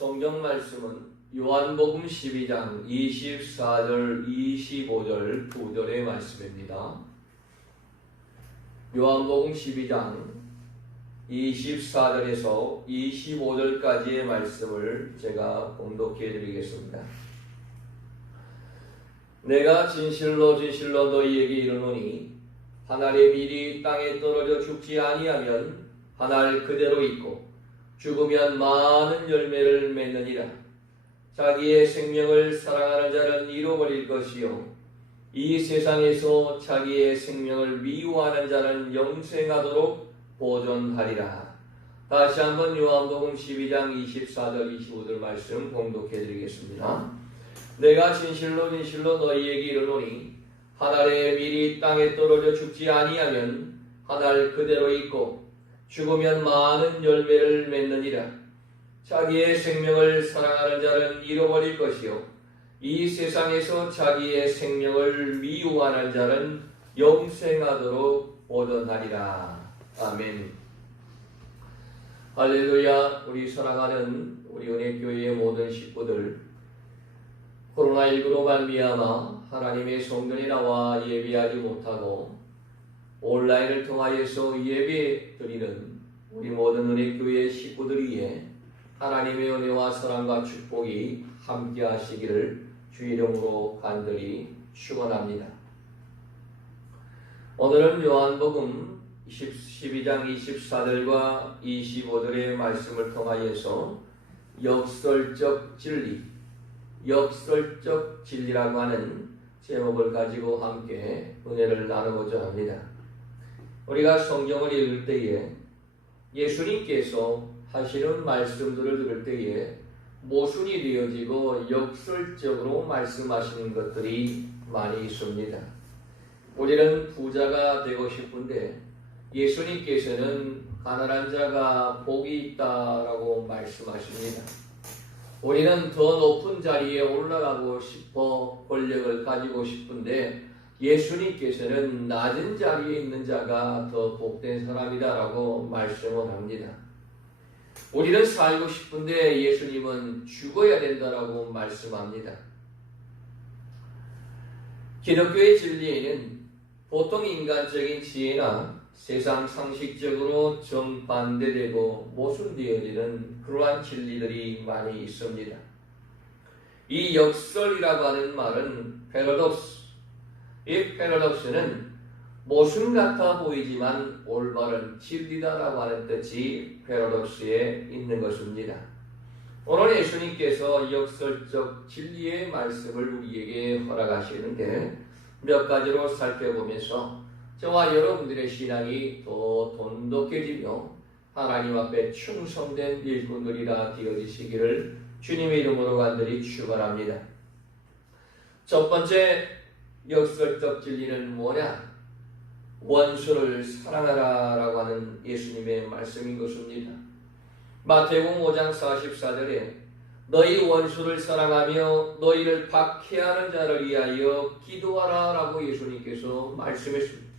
성경 말씀은 요한복음 12장 24절, 25절, 2절의 말씀입니다. 요한복음 12장 24절에서 25절까지의 말씀을 제가 봉독해 드리겠습니다. 내가 진실로 진실로 너희에게 이르노니 한 알의 밀이 땅에 떨어져 죽지 아니하면 한 알 그대로 있고 죽으면 많은 열매를 맺느니라. 자기의 생명을 사랑하는 자는 잃어버릴 것이요 이 세상에서 자기의 생명을 미워하는 자는 영생하도록 보존하리라. 다시 한번 요한복음 12장 24절 25절 말씀 봉독해 드리겠습니다. 내가 진실로 진실로 너희에게 이르노니 한 알의 밀이 땅에 떨어져 죽지 아니하면 한 알 그대로 있고 죽으면 많은 열매를 맺느니라. 자기의 생명을 사랑하는 자는 잃어버릴 것이요 이 세상에서 자기의 생명을 미워하는 자는 영생하도록 보존하리라. 아멘. 할렐루야. 우리 사랑하는 우리 은혜교회의 모든 식구들, 코로나19로 말미암아 하나님의 성전에 나와 예배하지 못하고 온라인을 통하여서 예배 드리는 우리 모든 은혜교회의 식구들 위해 하나님의 은혜와 사랑과 축복이 함께 하시기를 주의 이름으로 간절히 축원합니다. 오늘은 요한복음 12장 24절과 25절의 말씀을 통하여서 역설적 진리라고 하는 제목을 가지고 함께 은혜를 나누고자 합니다. 우리가 성경을 읽을 때에 예수님께서 하시는 말씀들을 들을 때에 모순이 되어지고 역설적으로 말씀하시는 것들이 많이 있습니다. 우리는 부자가 되고 싶은데 예수님께서는 가난한 자가 복이 있다라고 말씀하십니다. 우리는 더 높은 자리에 올라가고 싶어 권력을 가지고 싶은데 예수님께서는 낮은 자리에 있는 자가 더 복된 사람이다라고 말씀을 합니다. 우리는 살고 싶은데 예수님은 죽어야 된다라고 말씀합니다. 기독교의 진리에는 보통 인간적인 지혜나 세상 상식적으로 정반대되고 모순되어지는 그러한 진리들이 많이 있습니다. 이 역설이라고 하는 말은 패러독스, 이 패러독스는 모순 같아 보이지만 올바른 진리다라고 하는 뜻이 패러독스에 있는 것입니다. 오늘 예수님께서 역설적 진리의 말씀을 우리에게 허락하시는데 몇 가지로 살펴보면서 저와 여러분들의 신앙이 더 돈독해지며 하나님 앞에 충성된 일꾼들이라 되어지시기를 주님의 이름으로 간절히 축원합니다. 첫 번째 역설적 진리는 뭐냐? 원수를 사랑하라 라고 하는 예수님의 말씀인 것입니다. 마태복음 5장 44절에 너희 원수를 사랑하며 너희를 박해하는 자를 위하여 기도하라 라고 예수님께서 말씀했습니다.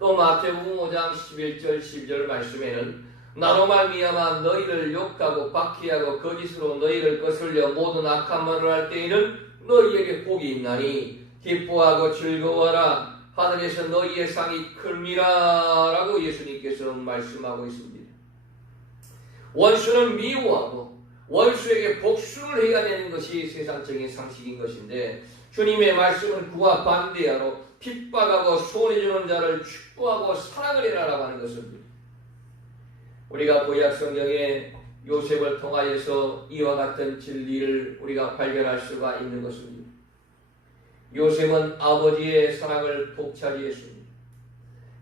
또 마태복음 5장 11절 12절 말씀에는 나로 말미암아 너희를 욕하고 박해하고 거짓으로 너희를 거슬려 모든 악한 말을 할 때에는 너희에게 복이 있나니 기뻐하고 즐거워하라 하늘에서 너희의 상이 큽니다 라고 예수님께서 말씀하고 있습니다. 원수는 미워하고 원수에게 복수를 해야 되는 것이 세상적인 상식인 것인데 주님의 말씀은 그와 반대하로 핍박하고 손해주는 자를 축복하고 사랑을 해라라고 하는 것입니다. 우리가 구약 성경에 요셉을 통하여서 이와 같은 진리를 우리가 발견할 수가 있는 것입니다. 요셉은 아버지의 사랑을 독차지했습니다.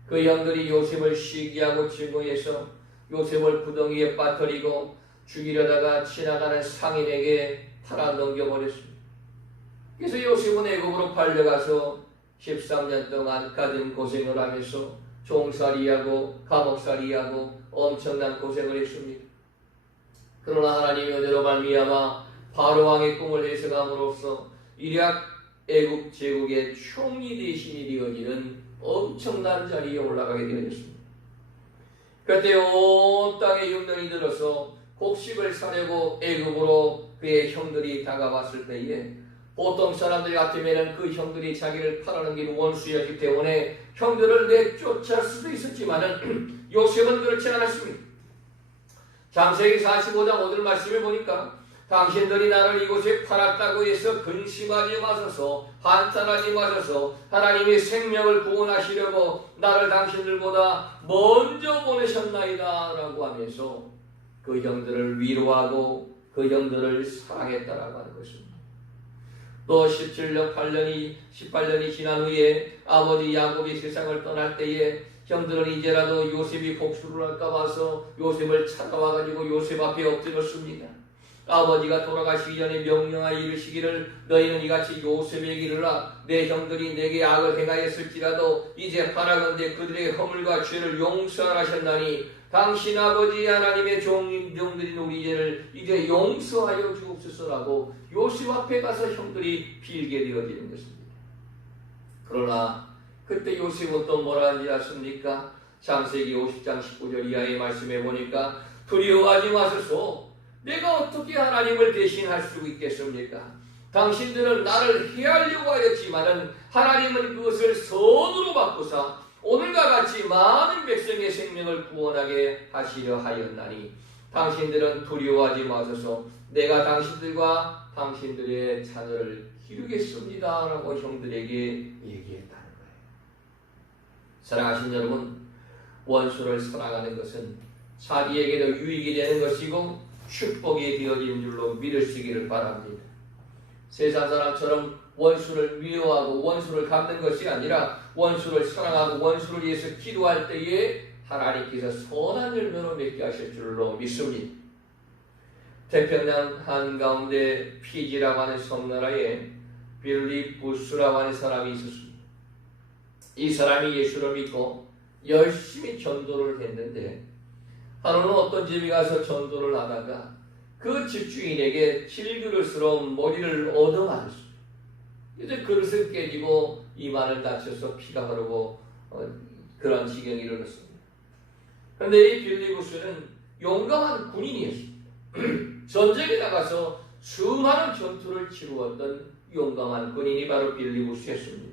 그 형들이 요셉을 시기하고 증오해서 요셉을 구덩이에 빠뜨리고 죽이려다가 지나가는 상인에게 팔아 넘겨버렸습니다. 그래서 요셉은 애굽으로 팔려가서 13년 동안 가진 고생을 하면서 종살이하고 감옥살이하고 엄청난 고생을 했습니다. 그러나 하나님의 은혜로 말미암아 바로왕의 꿈을 해석함으로써 일약 애굽 제국의 총리 대신이 되어지는 엄청난 자리에 올라가게 되었습니다. 그때 온 땅에 흉년이 들어서 곡식을 사려고 애굽으로 그의 형들이 다가왔을 때에 보통 사람들 같으면 그 형들이 자기를 팔아는 게 원수였기 때문에 형들을 내쫓을 수도 있었지만은 요셉은 그렇지 않았습니다. 창세기 45장 5절 말씀을 보니까 당신들이 나를 이곳에 팔았다고 해서 근심하지 마소서, 한탄하지 마소서. 하나님의 생명을 구원하시려고 나를 당신들보다 먼저 보내셨나이다 라고 하면서 그 형들을 위로하고 그 형들을 사랑했다라고 하는 것입니다. 또 18년이 지난 후에 아버지 야곱이 세상을 떠날 때에 형들은 이제라도 요셉이 복수를 할까 봐서 요셉을 찾아와가지고 요셉 앞에 엎드렸습니다. 아버지가 돌아가시기 전에 명령하여 이르시기를 너희는 이같이 요셉에게 이르라. 내 형들이 내게 악을 행하였을지라도 이제 바라건대 그들의 허물과 죄를 용서하셨나니 당신 아버지 하나님의 종들인 우리 죄를 이제 용서하여 주옵소서라고 요셉 앞에 가서 형들이 빌게 되어지는 것입니다. 그러나 그때 요셉은 또 뭐라 하는지 아십니까? 창세기 50장 19절 이하의 말씀에 보니까 두려워하지 마소서. 내가 어떻게 하나님을 대신할 수 있겠습니까? 당신들은 나를 해하려고 하였지만은 하나님은 그것을 선으로 바꾸사 오늘과 같이 많은 백성의 생명을 구원하게 하시려 하였나니 당신들은 두려워하지 마소서. 내가 당신들과 당신들의 자녀를 기르겠습니다 라고 형들에게 얘기했다는 거예요. 사랑하신 여러분, 원수를 사랑하는 것은 자기에게도 유익이 되는 것이고 축복이 되어진 줄로 믿으시기를 바랍니다. 세상 사람처럼 원수를 미워하고 원수를 갚는 것이 아니라 원수를 사랑하고 원수를 위해서 기도할 때에 하나님께서 선한 열매로 맺게 하실 줄로 믿습니다. 태평양 한가운데 피지라고 하는 섬나라에 빌리부스라고 하는 사람이 있었습니다. 이 사람이 예수를 믿고 열심히 전도를 했는데 하루는 어떤 집에 가서 전도를 하다가 그 집주인에게 질그릇으로 머리를 얻어맞았습니다. 이제 그릇을 깨지고 이마를 다쳐서 피가 흐르고 그런 지경이 일어났습니다. 그런데 이 빌리부스는 용감한 군인이었습니다. 전쟁에 나가서 수많은 전투를 치루었던 용감한 군인이 바로 빌리부스였습니다.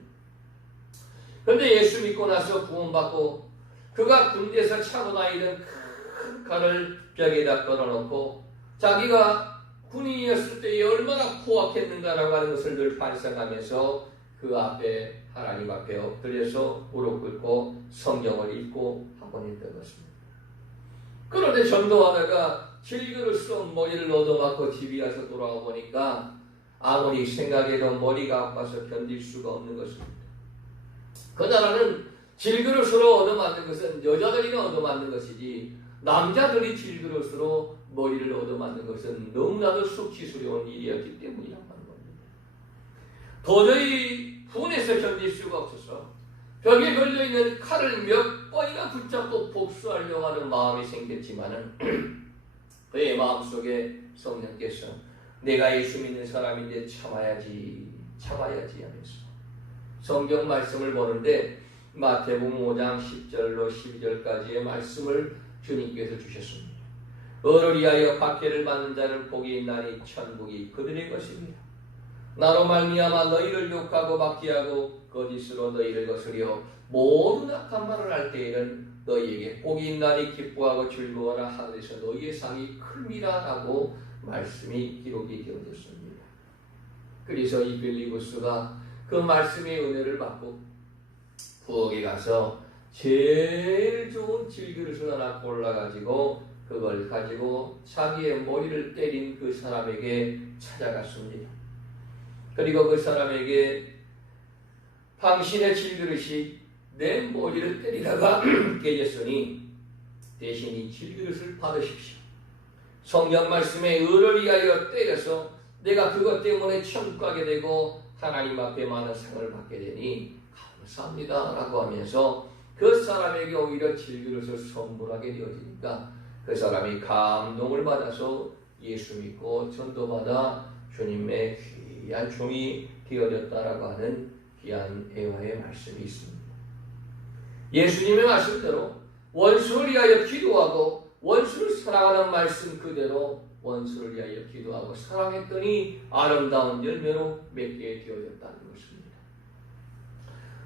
그런데 예수 믿고 나서 구원받고 그가 군대에서 차고 다니던 큰 칼을 벽에다 걸어놓고 자기가 군인이었을 때 얼마나 포악했는가라고 하는 것을 늘 반성하면서 그 앞에 하나님 앞에 엎드려서 무릎 꿇고 성경을 읽고 하곤 했던 것입니다. 그런데 전도하다가 질그릇으로 머리를 얻어맞고 집에 와서 돌아와 보니까 아무리 생각해도 머리가 아파서 견딜 수가 없는 것입니다. 그 나라는 질그릇으로 얻어맞는 것은 여자들이 얻어맞는 것이지 남자들이 질그릇으로 머리를 얻어맞는 것은 너무나도 수치스러운 일이었기 때문이라고 하는 겁니다. 도저히 분해서 견딜 수가 없어서 벽에 걸려있는 칼을 몇 번이나 붙잡고 복수하려고 하는 마음이 생겼지만은 그의 마음속에 성령께서 내가 예수 믿는 사람인데 참아야지 하면서 성경 말씀을 보는데 마태복음 5장 10절로 12절까지의 말씀을 주님께서 주셨습니다. 너를 위하여 박해를 받는 자는 복이 있나니 천국이 그들의 것입니다. 나로 말미암아 너희를 욕하고 박해하고 거짓으로 너희를 거스려 모든 악한 말을 할 때에는 너희에게 복이 있나니 기뻐하고 즐거워라. 하늘에서 너희의 상이 큽니다 라고 말씀이 기록이 되어졌습니다. 그래서 이 빌리부스가 그 말씀의 은혜를 받고 부엌에 가서 제일 좋은 질그릇을 하나 골라가지고 그걸 가지고 자기의 머리를 때린 그 사람에게 찾아갔습니다. 그리고 그 사람에게 당신의 질그릇이 내 머리를 때리다가 깨졌으니 대신 이 질그릇을 받으십시오. 성경 말씀에 의를 위하여 때려서 내가 그것 때문에 천국 가게 되고 하나님 앞에 많은 상을 받게 되니 감사합니다 라고 하면서 그 사람에게 오히려 질그릇을 선물하게 되어지니까 그 사람이 감동을 받아서 예수 믿고 전도받아 주님의 귀한 종이 되어졌다라고 하는 귀한 애화의 말씀이 있습니다. 예수님의 말씀대로 원수를 위하여 기도하고 원수를 사랑하는 말씀 그대로 원수를 위하여 기도하고 사랑했더니 아름다운 열매로 맺게 되어졌다는 것입니다.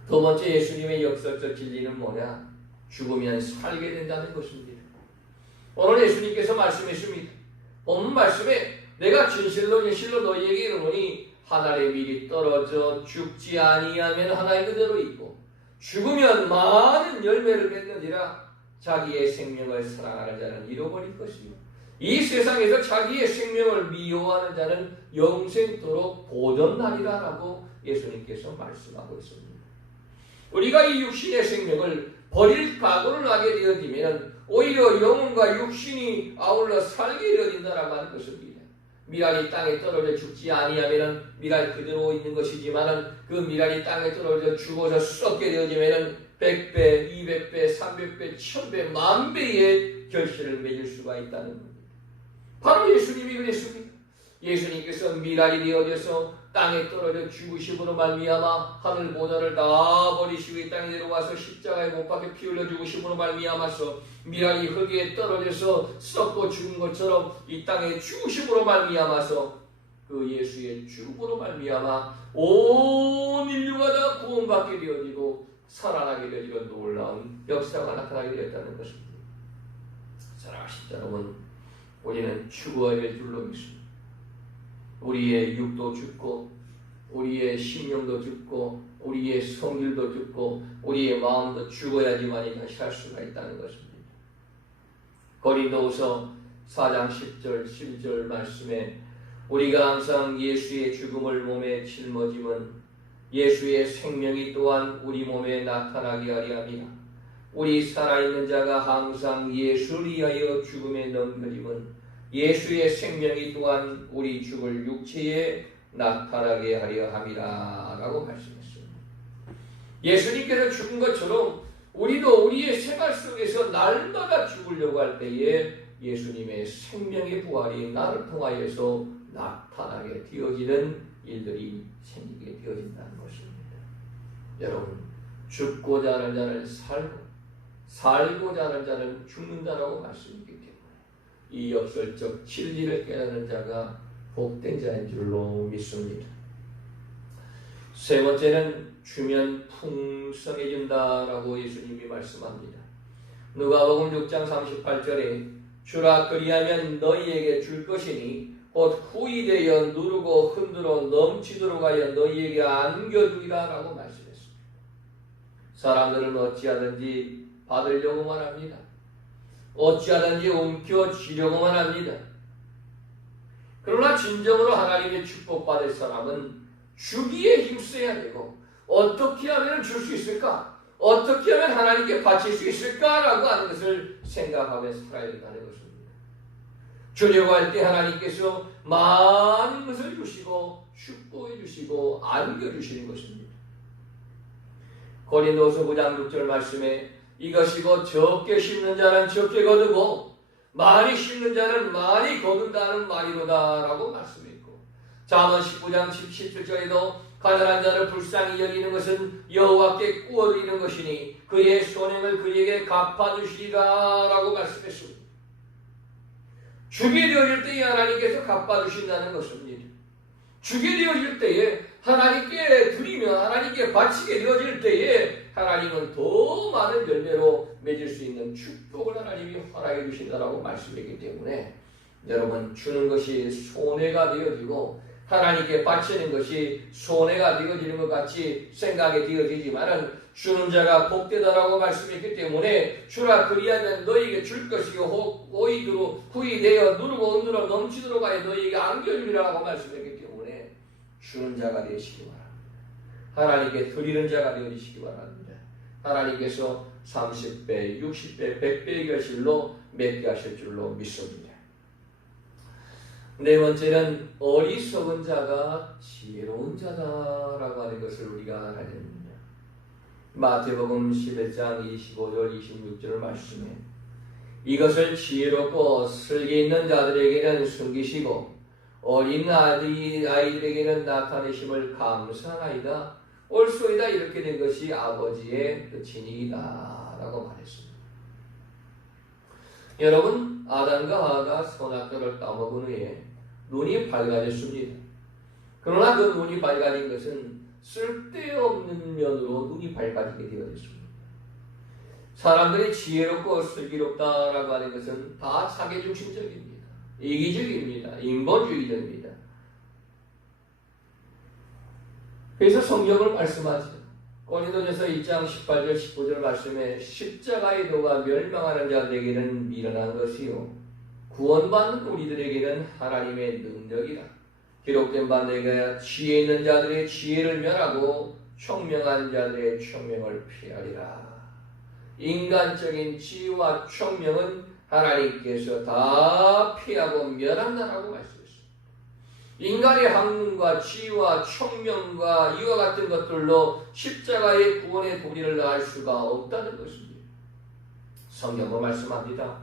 두 번째 예수님의 역설적 진리는 뭐냐? 죽으면 살게 된다는 것입니다. 오늘 예수님께서 말씀했습니다. 본문 말씀에 내가 진실로 너희에게 이르노니 하늘의 밀이 떨어져 죽지 아니하면 하나의 그대로 있고 죽으면 많은 열매를 맺느니라. 자기의 생명을 사랑하는 자는 잃어버릴 것이요 이 세상에서 자기의 생명을 미워하는 자는 영생토록 보존하리라 라고 예수님께서 말씀하고 있습니다. 우리가 이 육신의 생명을 버릴 각오를 하게 되어지면 오히려 영혼과 육신이 아울러 살게 되어진다라고 하는 것입니다. 미랄이 땅에 떨어져 죽지 아니하면 미랄 그대로 있는 것이지만 그 미랄이 땅에 떨어져 죽어서 썩게 되어지면 100배, 200배, 300배, 1000배, 10,000배의 결실을 맺을 수가 있다는 겁니다. 바로 예수님이 그랬습니다. 예수님께서 미랄이 되어져서 땅에 떨어져 죽으심으로 말미암아 하늘 보좌를 다 버리시고 이 땅에 내려와서 십자가에 못 박혀 피 흘려 죽으심으로 말미암아서 미랄이 흙에 떨어져서 썩고 죽은 것처럼 이 땅에 죽으심으로 말미암아서 그 예수의 죽음으로 말미암아 온 인류가 다 구원받게 되어지고 살아나게 되어지고 놀라운 역사가 나타나게 되었다는 것입니다. 사랑하신 여러분, 우리는 죽어야 될 줄로 믿습니다. 우리의 육도 죽고 우리의 심령도 죽고 우리의 성질도 죽고 우리의 마음도 죽어야지만이 다시 살 수가 있다는 것입니다. 고린도후서 4장 10절 11절 말씀에 우리가 항상 예수의 죽음을 몸에 짊어짐은 예수의 생명이 또한 우리 몸에 나타나게 하려 함이라. 우리 살아있는 자가 항상 예수를 위하여 죽음에 넘겨짐은 예수의 생명이 또한 우리 죽을 육체에 나타나게 하려 함이라 라고 말씀했습니다. 예수님께서 죽은 것처럼 우리도 우리의 생활 속에서 날마다 죽으려고 할 때에 예수님의 생명의 부활이 나를 통하여서 나타나게 되어지는 일들이 생기게 되어진다는 것입니다. 여러분, 죽고자 하는 자는 살고 살고자 하는 자는 죽는다라고 말씀했기 때문에 이 역설적 진리를 깨닫는 자가 복된 자인 줄로 믿습니다. 세 번째는 주면 풍성해진다라고 예수님이 말씀합니다. 누가복음 6장 38절에 주라 그리하면 너희에게 줄 것이니 곧 후이되어 누르고 흔들어 넘치도록 하여 너희에게 안겨주리라 라고 말씀했습니다. 사람들은 어찌하든지 받으려고만 합니다. 어찌하든지 움켜쥐려고만 합니다. 그러나 진정으로 하나님의 축복받을 사람은 주기에 힘써야 되고 어떻게 하면 줄 수 있을까? 어떻게 하면 하나님께 바칠 수 있을까라고 하는 것을 생각하면서 살아야 된다는 것입니다. 주려고 할 때 하나님께서 많은 것을 주시고 축복해 주시고 안겨주시는 것입니다. 고린도서 9장 6절 말씀에 이것이 곧 적게 심는 자는 적게 거두고 많이 심는 자는 많이 거둔다는 말이로다 라고 말씀했고, 잠언 19장 17절에도 가난한 자를 불쌍히 여기는 것은 여호와께 꾸어드리는 것이니 그의 손행을 그에게 갚아주시리라 라고 말씀했습니다. 주게 되어질 때에 하나님께서 갚아주신다는 것입니다. 주게 되어질 때에 하나님께 드리며 하나님께 바치게 되어질 때에 하나님은 더 많은 열매로 맺을 수 있는 축복을 하나님이 허락해 주신다라고 말씀했기 때문에 여러분, 주는 것이 손해가 되어지고 하나님께 바치는 것이 손해가 되어지는 것 같이 생각이 되어지지만은 주는 자가 복되다라고 말씀했기 때문에 주라 그리하면 너희에게 줄 것이요 후이되어 누르고 흔들어 넘치도록 하여 너희에게 안겨주리라고 말씀했기 때문에 주는 자가 되시기 바랍니다. 하나님께 드리는 자가 되어주시기 바랍니다. 하나님께서 30배, 60배, 100배의 결실로 맺게 하실 줄로 믿습니다. 네 번째는 어리석은 자가 지혜로운 자다라고 하는 것을 우리가 알아야 됩니다. 마태복음 11장 25절 26절 말씀에 이것을 지혜롭고 슬기 있는 자들에게는 숨기시고 어린 아이들에게는 나타내심을 감사하나이다. 옳소이다. 이렇게 된 것이 아버지의 뜻이니이다 라고 말했습니다. 여러분, 아담과 하와가 선악과를 따먹은 후에 눈이 밝아졌습니다. 그러나 그 눈이 밝아진 것은 쓸데없는 면으로 눈이 밝아지게 되어졌습니다. 사람들이 지혜롭고 슬기롭다라고 하는 것은 다 사개중심적입니다. 이기주의입니다. 인본주의적입니다. 그래서 성경을 말씀하죠. 고린도전서 1장 18절 19절 말씀에 십자가의 도가 멸망하는 자들에게는 미련한 것이요 구원받는 우리들에게는 하나님의 능력이라. 기록된 바 내가 지혜 있는 자들의 지혜를 멸하고 총명한 자들의 총명을 피하리라. 인간적인 지혜와 총명은 하나님께서 다 피하고 멸한다라고 말씀했습니다. 인간의 학문과 지혜와 총명과 이와 같은 것들로 십자가의 구원의 도리를 알 수가 없다는 것입니다. 성경은 말씀합니다.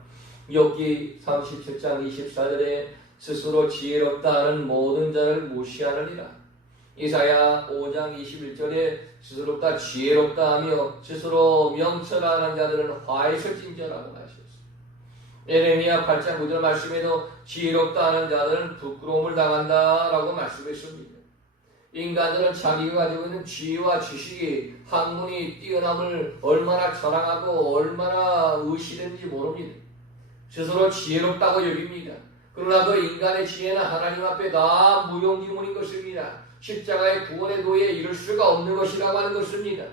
욥기 37장 24절에 스스로 지혜롭다 하는 모든 자를 무시하느니라. 이사야 5장 21절에 스스로다 지혜롭다 하며 스스로 명철하는 자들은 화에서 찐저라고 하셨습니다. 예레미야 8장 9절 말씀에도 지혜롭다 하는 자들은 부끄러움을 당한다라고 말씀했습니다. 인간들은 자기가 가지고 있는 지혜와 지식이 학문이 뛰어남을 얼마나 자랑하고 얼마나 의시는지 모릅니다. 스스로 지혜롭다고 여깁니다. 그러나 그 인간의 지혜는 하나님 앞에 다 무용지물인 것입니다. 십자가의 구원의 도에 이를 수가 없는 것이라고 하는 것입니다.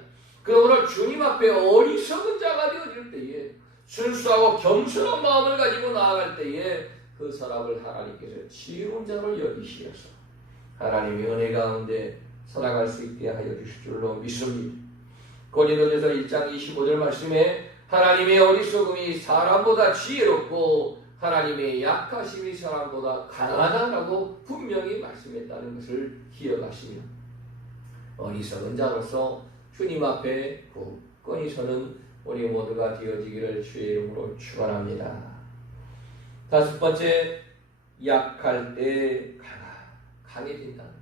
그러므로 주님 앞에 어리석은 자가 되어질 때에 순수하고 겸손한 마음을 가지고 나아갈 때에 그 사람을 하나님께서 지혜로운 자로 여기시어서 하나님의 은혜 가운데 살아갈 수 있게 하여 주실 줄로 믿습니다. 고린도전서 1장 25절 말씀에 하나님의 어리석음이 사람보다 지혜롭고 하나님의 약하심이 사람보다 가난하다라고 분명히 말씀했다는 것을 기억하시며 어리석은 자로서 주님 앞에 굳건히 서는 우리 모두가 되어지기를 주의 이름으로 축원합니다. 다섯 번째, 약할 때 강해진다는 것.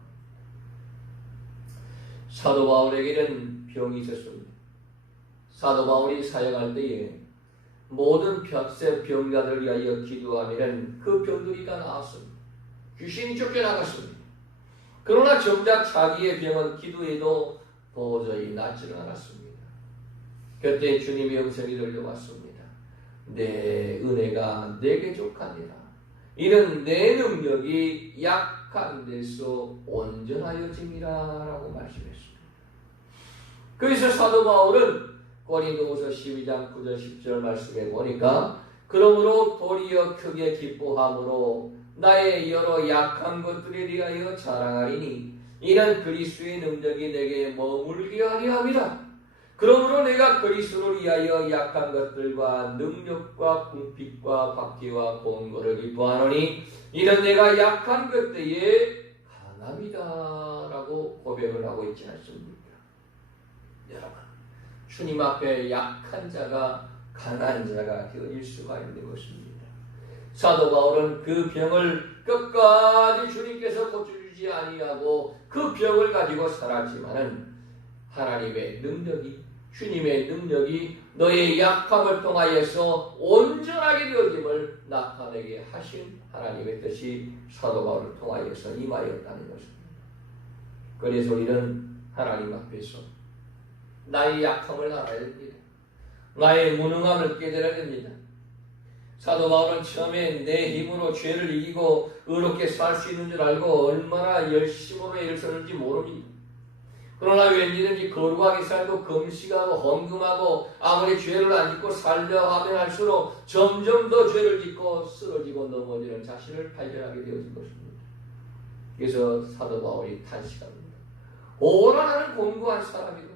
사도 바울에게는 병이 있었습니다. 사도 바울이 사역할 때에 모든 병자들을 위하여 기도하면 그 병들이 다 나았습니다. 귀신이 쫓겨나갔습니다. 그러나 정작 자기의 병은 기도해도 도저히 낫지를 않았습니다. 그때 주님의 음성이 들려왔습니다. 내 은혜가 내게 족하니라. 이는 내 능력이 약한 데서 온전하여짐이라 라고 말씀했습니다. 그래서 사도 바울은 고린도후서 12장 9절 10절 말씀에 보니까 그러므로 도리어 크게 기뻐함으로 나의 여러 약한 것들에 대하여 자랑하리니 이는 그리스도의 능력이 내게 머물게 하려 함이라. 그러므로 내가 그리스도를 위하여 약한 것들과 능력과 궁핍과 박해와 공고를 기뻐하노니 이는 내가 약한 것들에 강함이다 라고 고백을 하고 있지 않습니까? 여러분, 주님 앞에 약한 자가 강한 자가 되어질 수가 있는 것입니다. 사도 바울은 그 병을 끝까지 주님께서 고쳐주지 아니하고 그 병을 가지고 살았지만은 하나님의 능력이, 주님의 능력이 너의 약함을 통하여서 온전하게 되어짐을 나타내게 하신 하나님의 뜻이 사도 바울을 통하여서 임하였다는 것입니다. 그래서 우리는 하나님 앞에서 나의 약함을 알아야 됩니다. 나의 무능함을 깨달아야 됩니다. 사도 바울은 처음에 내 힘으로 죄를 이기고 의롭게 살 수 있는 줄 알고 얼마나 열심으로 애를 썼는지 모릅니다. 그러나 왠지든지 거룩하게 살고 금식하고 헌금하고 아무리 죄를 안 짓고 살려 하면 할수록 점점 더 죄를 짓고 쓰러지고 넘어지는 자신을 발견하게 되어진 것입니다. 그래서 사도 바울이 탄식합니다. 오라 나는 공고한 사람이로다.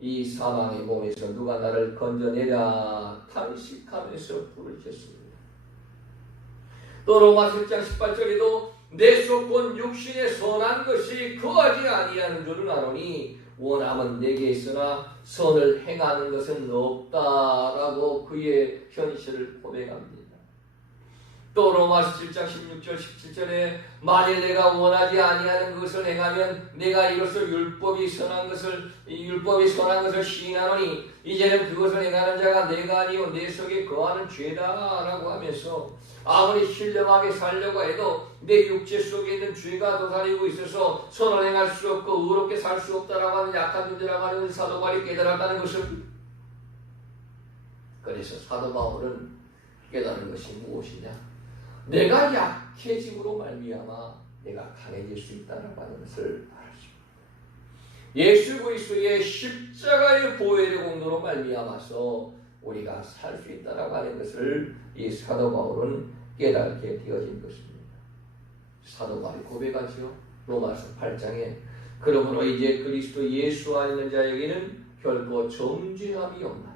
이 사망의 몸에서 누가 나를 건져내랴 탄식하면서 불을 켰습니다. 또 로마서 7장 18절에도 내 속본 육신의 선한 것이 거하지 아니하는 줄을 아노니 원함은 내게 있으나 선을 행하는 것은 없다라고 그의 현실을 고백합니다. 또 로마서 7장 16절 17절에 만일 내가 원하지 아니하는 것을 행하면 내가 이로써 율법이 선한 것을 시인하노니 이제는 그것을 행하는 자가 내가 아니요 내 속에 거하는 죄다라고 하면서 아무리 신령하게 살려고 해도 내 육체 속에 있는 죄가 도사리고 있어서 선을 행할 수 없고 의롭게 살 수 없다라고 하는 약한 존재라고 하는 사도 바울이 깨달았다는 것을, 그래서 사도 바울은 깨달은 것이 무엇이냐? 내가 약해짐으로 말미암아 내가 강해질 수 있다는 것을 알았습니다. 예수 그리스도의 십자가의 보혈의 공로로 말미암아서 우리가 살 수 있다라고 하는 것을 이 사도 바울은 깨닫게 되어진 것입니다. 사도 바울이 고백하지요. 로마서 8장에 그러므로 이제 그리스도 예수 안에 있는 자에게는 결코 정죄함이 없나니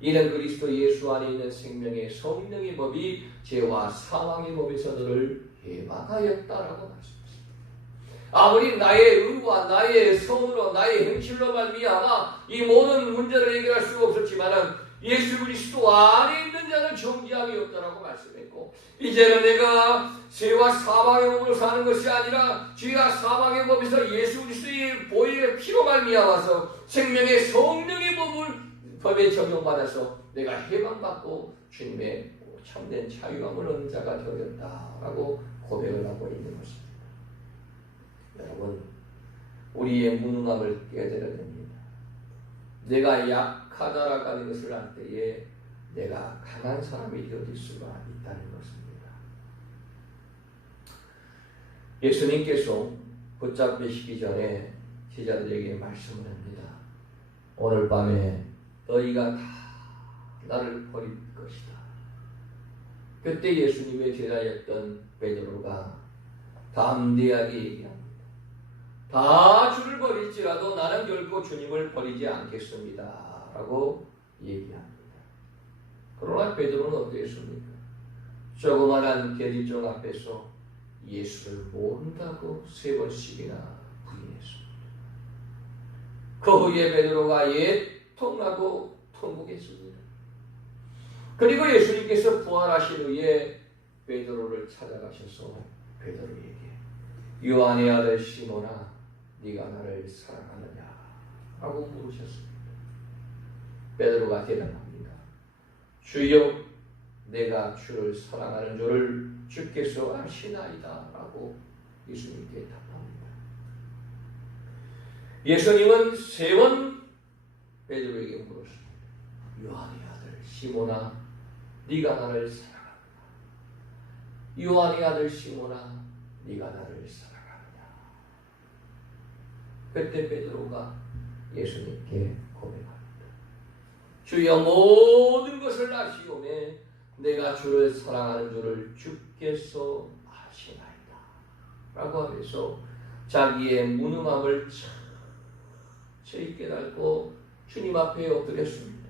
이는 그리스도 예수 안에 있는 생명의 성령의 법이 죄와 사망의 법에서 너를 해방하였다라고 말씀하십니다. 아무리 나의 의와 나의 성으로 나의 행실로 말미암아 이 모든 문제를 해결할 수가 없었지만은 예수 그리스도 안에 있는 자는 정죄함이 없다라고 말씀했고, 이제는 내가 죄와 사망의 법으로 사는 것이 아니라 죄와 사망의 법에서 예수 그리스도의 보혈의 피로 말미암아서 생명의 성령의 법에 적용받아서 내가 해방받고 주님의 참된 자유함을 얻는 자가 되었다라고 고백을 하고 있는 것입니다. 여러분, 우리의 무능함을 깨달아야 됩니다. 내가 약하다라고 하는 것을 알 때에 내가 강한 사람이 되어질 수가 있다는 것입니다. 예수님께서 붙잡히시기 전에 제자들에게 말씀을 합니다. 오늘 밤에 너희가 다 나를 버릴 것이다. 그때 예수님의 제자였던 베드로가 담대하게 얘기합니다. 다 주를 버릴지라도 나는 결코 주님을 버리지 않겠습니다 라고 얘기합니다. 그러나 베드로는 어땠습니까? 조그만한 계리종 앞에서 예수를 모른다고 3번씩이나 부인했습니다. 그 후에 베드로가 통하고 통곡했습니다. 그리고 예수님께서 부활하신 후에 베드로를 찾아가셔서 베드로에게 요한의 아들 시몬아 네가 나를 사랑하느냐 라고 물으셨습니다. 베드로가 대답합니다. 주여 내가 주를 사랑하는 줄을 주께서 아시나이다 라고 예수님께 답합니다. 예수님은 3번 베드로에게 물었습니다. 요한의 아들 시몬아 네가 나를 사랑하느냐? 요한의 아들 시몬아 네가 나를 사랑하느냐? 그때 베드로가 예수님께 고백합니다. 주여 모든 것을 아시오매 내가 주를 사랑하는 줄을 주께서 아시나이다 라고 하면서 자기의 무능함을 철저히 깨닫고 주님 앞에 엎드렸습니다.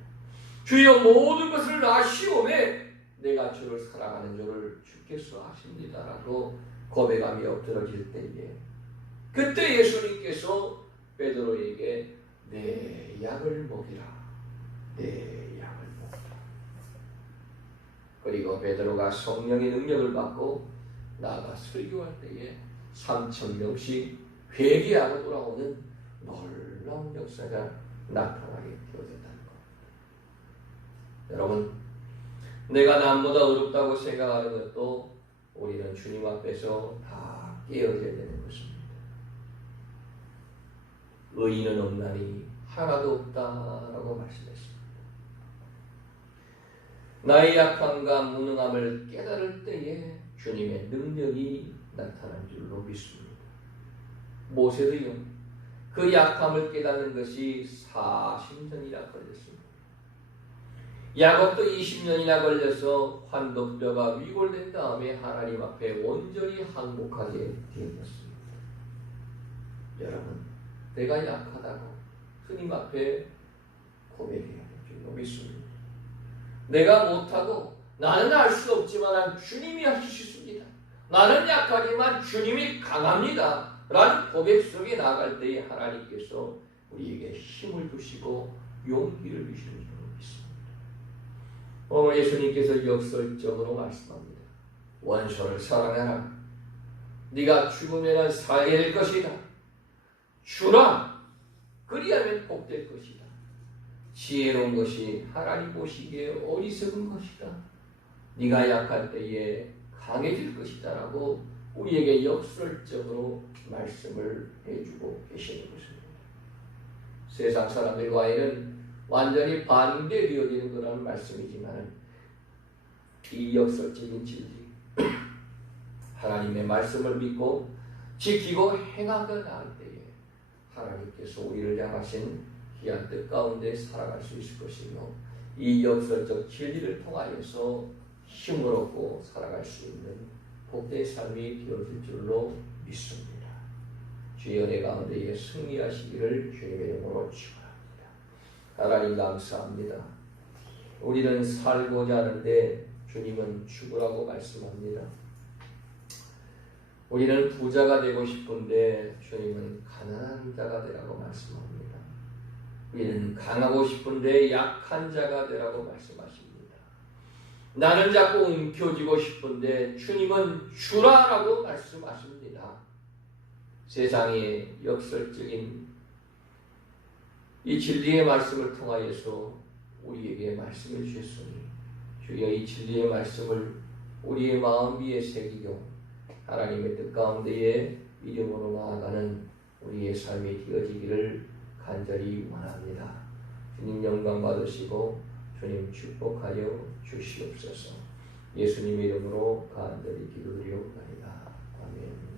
주여 모든 것을 아시오매 내가 주를 사랑하는 줄을 주께서 아십니다라고 고백하며 엎드러질 때에 그때 예수님께서 베드로에게 내 양을 먹이라, 내 양을 먹이라. 그리고 베드로가 성령의 능력을 받고 나아가 설교할 때에 3,000명씩 회개하고 돌아오는 놀라운 역사가 나타나게 되어졌다는 것. 여러분, 내가 남보다 어렵다고 생각하는 것도 우리는 주님 앞에서 다 깨어져야 되는 것입니다. 의인은 없나니 하나도 없다라고 말씀했습니다. 나의 약함과 무능함을 깨달을 때에 주님의 능력이 나타난 줄로 믿습니다. 모세도요, 그 약함을 깨닫는 것이 40년이나 걸렸습니다. 야곱도 20년이나 걸려서 환독뼈가 위골된 다음에 하나님 앞에 온전히 항복하게 되었습니다. 여러분, 내가 약하다고 주님 앞에 고백해야 될 줄로 믿습니다. 내가 못하고 나는 알 수 없지만 주님이 하실 수 있습니다. 나는 약하지만 주님이 강합니다 라는 고백 속에 나아갈 때에 하나님께서 우리에게 힘을 주시고 용기를 주시는 줄로 믿습니다. 오늘 예수님께서 역설적으로 말씀합니다. 원수를 사랑하라. 네가 죽으면 살게 될 것이다. 주라. 그리하면 복될 것이다. 지혜로운 것이 하나님 보시기에 어리석은 것이다. 네가 약할 때에 강해질 것이다 라고 우리에게 역설적으로 말씀을 해주고 계시는 것입니다. 세상 사람들과는 완전히 반대되어지는 거라는 말씀이지만 이 역설적인 진리, 하나님의 말씀을 믿고 지키고 행하고 나갈 때에 하나님께서 우리를 향하신 귀한 뜻 가운데 살아갈 수 있을 것이며 이 역설적 진리를 통하여서 힘을 얻고 살아갈 수 있는 복된 삶이 되어질 줄로 믿습니다. 주의 은혜 가운데에 승리하시기를 주님의 이름으로 축원합니다. 하나님 감사합니다. 우리는 살고자 하는데 주님은 죽으라고 말씀합니다. 우리는 부자가 되고 싶은데 주님은 가난한 자가 되라고 말씀합니다. 우리는 강하고 싶은데 약한 자가 되라고 말씀하십니다. 나는 자꾸 움켜쥐고 싶은데 주님은 주라라고 말씀하십니다. 세상의 역설적인 이 진리의 말씀을 통하여서 우리에게 말씀해 주셨으니 주여 이 진리의 말씀을 우리의 마음 위에 새기고 하나님의 뜻 가운데에 믿음으로 나아가는 우리의 삶이 되어지기를 간절히 원합니다. 주님 영광 받으시고 주님 축복하여 주시옵소서. 예수님의 이름으로 간절히 기도드리옵나이다. 아멘.